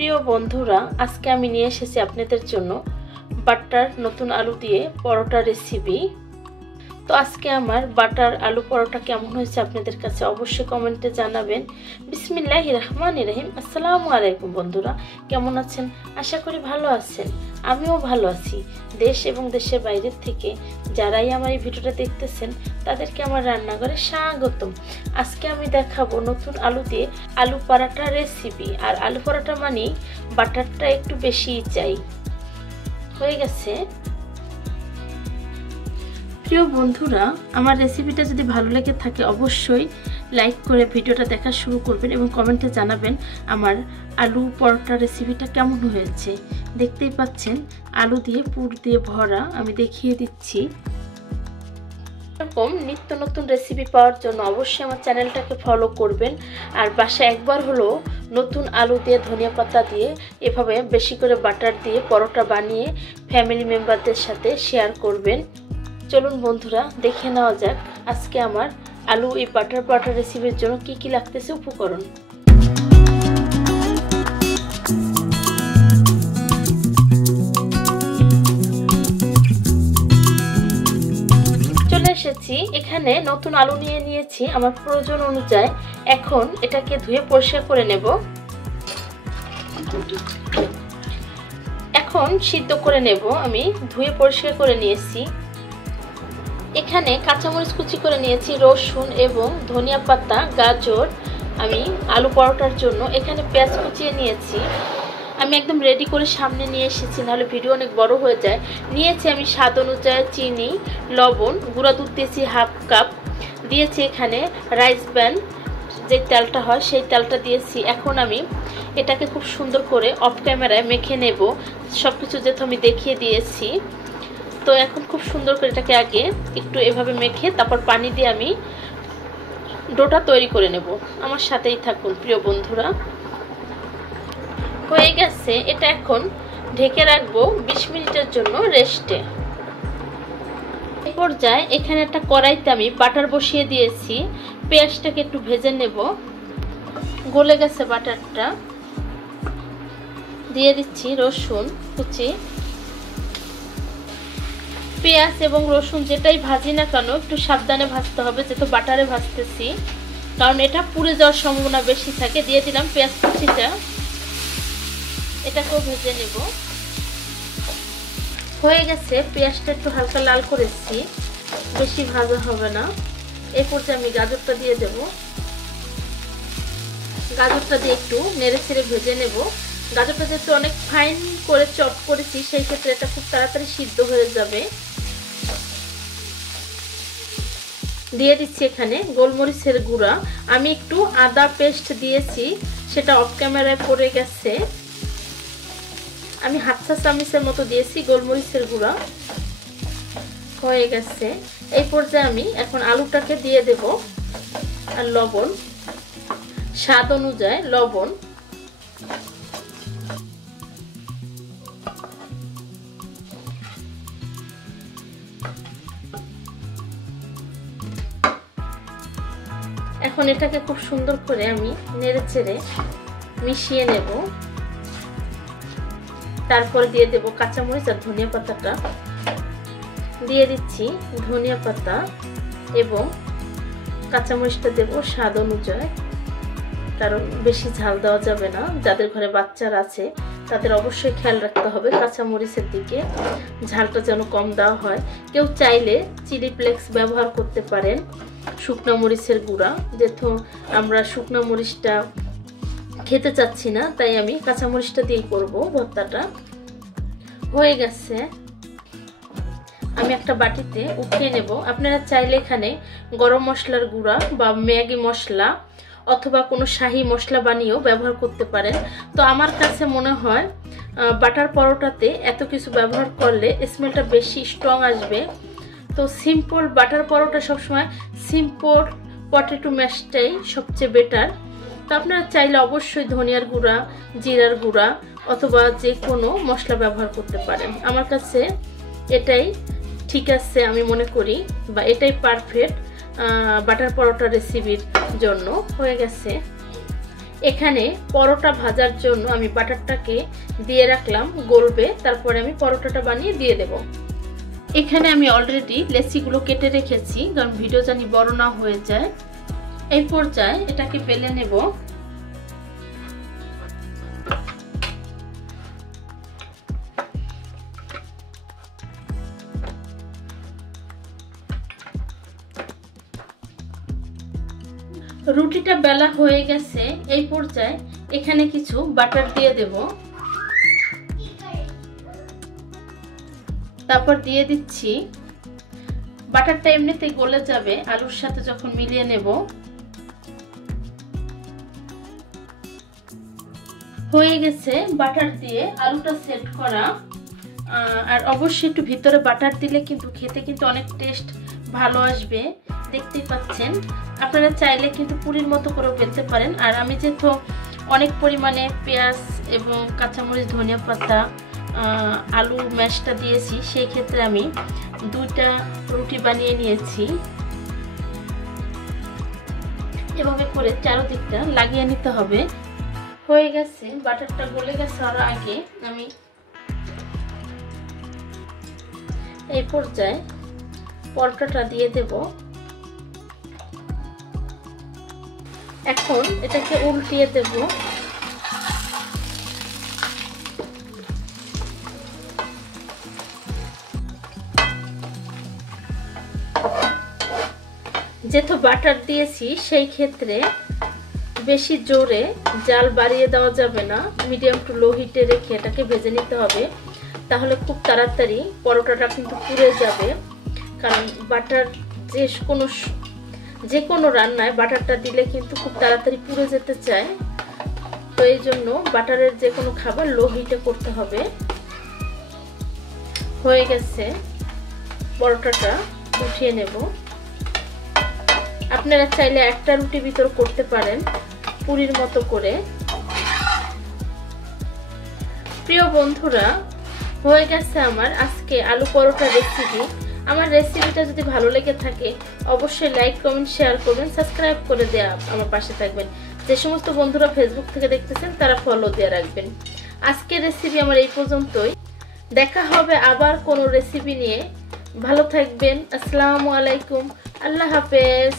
প্রিয় বন্ধুরা, আজকে আমি নিয়ে এসেছি আপনাদের জন্য বাটার নতুন আলু দিয়ে পরোটা রেসিপি। তো আজকে আমার বাটার আলু পরোটা কেমন হয়েছে আপনাদের কাছে অবশ্যই কমেন্টে জানাবেন। বিসমিল্লাহির রহমানির রহিম। আসসালামু আলাইকুম বন্ধুরা, কেমন আছেন? আশা করি ভালো আছেন। আমিও ভালো আছি। দেশ এবং দেশের বাইরের থেকে যারাই আমার এই ভিডিওটা দেখতেছেন তাদেরকে আমার রান্নাঘরে স্বাগতম। আজকে আমি দেখাবো নতুন আলু দিয়ে আলু পরোটা রেসিপি। আর আলু পরোটা মানেই বাটারটা একটু বেশিই চাই। হয়ে গেছে। প্রিয় বন্ধুরা, আমার রেসিপিটা যদি ভালো লেগে থাকে অবশ্যই লাইক করে ভিডিওটা দেখা শুরু করবেন এবং কমেন্টে জানাবেন আমার আলু পরোটা রেসিপিটা কেমন হয়েছে। দেখতেই পাচ্ছেন আলু দিয়ে পুর দিয়ে ভরা, আমি দেখিয়ে দিচ্ছি। এরকম নিত্য নতুন রেসিপি পাওয়ার জন্য অবশ্যই আমার চ্যানেলটাকে ফলো করবেন। আর বাসায় একবার হলো নতুন আলু দিয়ে ধনিয়া পাতা দিয়ে এভাবে বেশি করে বাটার দিয়ে পরোটা বানিয়ে ফ্যামিলি মেম্বারদের সাথে শেয়ার করবেন। চলুন বন্ধুরা, দেখে নেওয়া যাক আজকে আমার আলু এই বাটার পরোটা রেসিপির জন্য কি কি লাগতেছে উপকরণ। চলে এসেছি, এখানে নতুন আলু নিয়ে নিয়েছি আমার প্রয়োজন অনুযায়ী। এখন এটাকে ধুয়ে পরিষ্কার করে নেব। এখন সিদ্ধ করে নেব। আমি ধুয়ে পরিষ্কার করে নিয়েছি। এখানে কাঁচামরিচ কুচি করে নিয়েছি, রসুন এবং ধনিয়া পাতা, গাজর। আমি আলু পরোটার জন্য এখানে পেঁয়াজ কুচিয়ে নিয়েছি। আমি একদম রেডি করে সামনে নিয়ে এসেছি, নাহলে ভিডিও অনেক বড় হয়ে যায়। নিয়েছি আমি স্বাদ অনুযায়ী চিনি, লবণ, গুঁড়া দুধ দিয়েছি হাফ কাপ, দিয়েছি এখানে রাইস ব্র্যান যে তেলটা হয় সেই তেলটা দিয়েছি। এখন আমি এটাকে খুব সুন্দর করে অফ ক্যামেরায় মেখে নেব। সব কিছু যেহেতু আমি দেখিয়ে দিয়েছি, তো এখন খুব সুন্দর করে এটাকে আগে একটু এভাবে মেখে তারপর পানি দিয়ে আমি ডোটা তৈরি করে নেব। আমার সাথেই থাকুন প্রিয় বন্ধুরা। হয়ে গেছে, এটা এখন ঢেকে রাখবো 20 মিনিটের জন্য রেস্টে। এই পর্যায়ে এখানে একটা কড়াইতে আমি বাটার বসিয়ে দিয়েছি। পেঁয়াজটাকে একটু ভেজে নেব। গলে গেছে বাটারটা, দিয়ে দিচ্ছি রসুন কুচি। পেঁয়াজ এবং রসুন যেটাই ভাজি না কেন একটু সাবধানে ভাজতে হবে, যেহেতু বাটারে ভাজতেছি, কারণ এটা পুড়ে যাওয়ার সম্ভাবনা বেশি থাকে। দিয়ে দিলাম পেঁয়াজ কুচিটা, এটাকেও ভেজে নেব। হয়ে গেছে, পেঁয়াজটা একটু হালকা লাল করেছি, বেশি ভাজা হবে না। এই পর্যায়ে আমি গাজরটা দিয়ে দেব। গাজরটা দিয়ে একটু নেড়ে ছেড়ে ভেজে নেব। গাজরটা যেহেতু অনেক ফাইন করে চপ করেছি, সেই ক্ষেত্রে এটা খুব তাড়াতাড়ি সিদ্ধ হয়ে যাবে। দিয়ে দিচ্ছি এখানে গোলমরিচের গুঁড়া। আমি একটু আদা পেস্ট দিয়েছি, সেটা অফ ক্যামেরায় পড়ে গেছে। আমি হাফ চা চামচের মতো দিয়েছি গোলমরিচের গুঁড়া। হয়ে গেছে। এই পর্যায়ে আমি এখন আলুটাকে দিয়ে দেব। আর লবণ, স্বাদ অনুযায়ী লবণ। এখন এটাকে খুব সুন্দর করে আমি নেড়ে চেড়ে মিশিয়ে নেব। তারপরে দিয়ে দেব কাঁচামরিচ আর ধনিয়া পাতাটা। দিয়ে দিচ্ছি ধনিয়া পাতা এবং কাঁচামরিচটা দেব স্বাদ অনুযায়ী, কারণ বেশি ঝাল দেওয়া যাবে না। যাদের ঘরে বাচ্চারা আছে তাদের অবশ্যই খেয়াল রাখতে হবে কাঁচামরিচের দিকে, ঝালটা যেন কম দেওয়া হয়। কেউ চাইলে চিলি ফ্লেক্স ব্যবহার করতে পারেন, শুকনো মরিচের গুঁড়া। যেহেতু আমরা শুকনো মরিচটা খেতে চাচ্ছি না, তাই আমি কাঁচামরিচটা দিয়েই করব ভর্তাটা। হয়ে গেছে, আমি একটা বাটিতে উঠিয়ে নেব। আপনারা চাইলে এখানে গরম মশলার গুঁড়া বা ম্যাগি মশলা অথবা কোনো শাহি মশলা বানিয়েও ব্যবহার করতে পারেন। তো আমার কাছে মনে হয় বাটার পরোটাতে এত কিছু ব্যবহার করলে স্মেলটা বেশি স্ট্রং আসবে। তো সিম্পল বাটার পরোটা সবসময় সিম্পল পটেটো ম্যাশটাই সবচেয়ে বেটার। তো আপনারা চাইলে অবশ্যই ধনিয়ার গুঁড়া, জিরার গুঁড়া অথবা যে কোনো মশলা ব্যবহার করতে পারেন। আমার কাছে এটাই ঠিক আছে আমি মনে করি, বা এটাই পারফেক্ট বাটার পরোটা রেসিপির জন্য। হয়ে গেছে, এখানে পরোটা ভাজার জন্য আমি বাটারটাকে দিয়ে রাখলাম গলবে, তারপরে আমি পরোটাটা বানিয়ে দিয়ে দেব। এখানে আমি অলরেডি লেচিগুলো কেটে রেখেছি, কারণ ভিডিও জানি বড় না হয়ে যায়। এই পর্যায়ে এটাকে বেলে নেব। রুটিটা বেলা হয়ে গেছে। এই পর্যায়ে এখানে কিছু বাটার দিয়ে দেব, তারপর দিয়ে দিচ্ছি বাটারটা এমনিতেই গলে যাবে আলুর সাথে যখন মিলিয়ে নেব। হয়ে গেছে বাটার দিয়ে আলুটা সেট করা। আর অবশ্যই একটু ভিতরে বাটার দিলে কিন্তু খেতে কিন্তু অনেক টেস্ট ভালো আসবে। দেখতেই পাচ্ছেন, আপনারা চাইলে কিন্তু পুরির মতো করে বেলতে পারেন। আর আমি যেহেতু অনেক পরিমাণে পেঁয়াজ এবং কাঁচামরিচ, ধনিয়া পাতা, আলু ম্যাশটা দিয়েছি, সেই ক্ষেত্রে আমি 2টা রুটি বানিয়ে নিয়েছি। এভাবে করে চারদিকটা লাগিয়ে নিতে হবে। হয়ে গেছে, বাটারটা গলে গেছে আরো আগে। আমি এই পর্যায়ে পরোটাটা দিয়ে দেব। এখন এটাকে উল্টিয়ে দেব। যেহেতু বাটার দিয়েছি, সেই ক্ষেত্রে বেশি জোরে জাল বাড়িয়ে দেওয়া যাবে না, মিডিয়াম টু লো হিটে রেখে এটাকে ভেজে নিতে হবে। তাহলে খুব তাড়াতাড়ি পরোটাটা কিন্তু পুড়ে যাবে। কারণ বাটার যে কোনো রান্নায় বাটারটা দিলে কিন্তু খুব তাড়াতাড়ি পুড়ে যেতে চায়। তো এই জন্য বাটারের যে কোনো খাবার লো হিটে করতে হবে। হয়ে গেছে, পরোটাটা উঠিয়ে নেব। আপনারা চাইলে একটা রুটি ভিতর করতে পারেন পুরির মতো করে। প্রিয় বন্ধুরা, হয়ে গেছে আমার আজকে আলু পরোটা রেসিপি। আমার রেসিপিটা যদি ভালো লেগে থাকে অবশ্যই লাইক, কমেন্ট, শেয়ার করবেন, সাবস্ক্রাইব করে দেয়া আমার পাশে থাকবেন। যে সমস্ত বন্ধুরা ফেসবুক থেকে দেখতেছেন তারা ফলো দিয়ে রাখবেন। আজকের রেসিপি আমার এই পর্যন্তই। দেখা হবে আবার কোনো রেসিপি নিয়ে। ভালো থাকবেন। আসসালামু আলাইকুম। আল্লাহ হাফেজ।